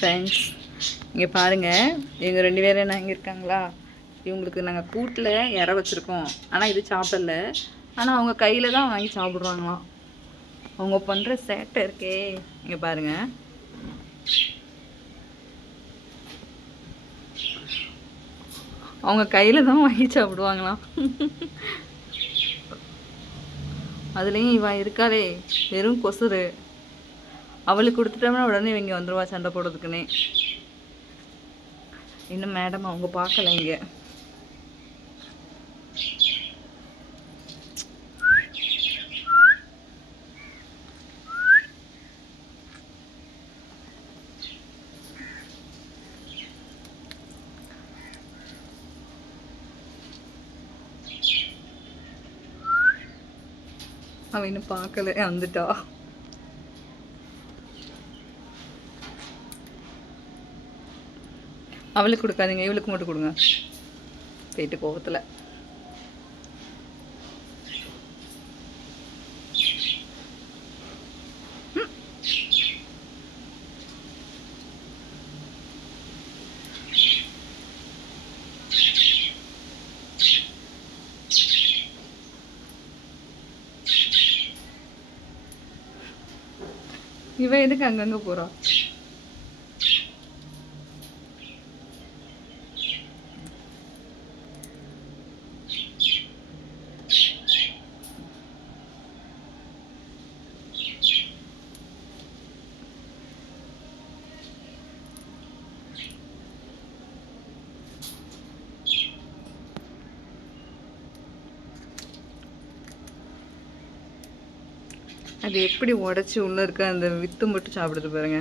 Friends, இங்கே பாருங்கள், இவங்க 2 பேரும் என்ன இங்கே இருக்காங்களா? இவங்களுக்கு நாங்கள் கூட்டில் இற வச்சுருக்கோம். ஆனால் இது சாப்பிடல. ஆனால் அவங்க கையில் தான் வாங்கி சாப்பிட்றாங்களாம். அவங்க பண்ணுற சேட்டை இருக்கே, இங்கே பாருங்கள். அவங்க கையில் தான் வாங்கி சாப்பிடுவாங்களாம். அதுலேயும் இவன் இருக்காளே வெறும் கொசுறு. அவளுக்கு கொடுத்துட்டோம்னா உடனே இவங்க வந்துடுவா சண்டை போடுறதுக்குன்னே. இன்னும் மேடம் அவங்க பார்க்கல இங்கே. அவன் இன்னும் பார்க்கல, வந்துட்டா. அவளுக்கு கொடுக்காதீங்க, இவளுக்கு மட்டும் கொடுங்க. போயிட்டு கோவத்தில் இவன் எதுக்கு அங்கங்கே போகிறா? அது எப்படி உடச்சி உள்ளே இருக்க அந்த வித்து மட்டும் சாப்பிடுது பாருங்க.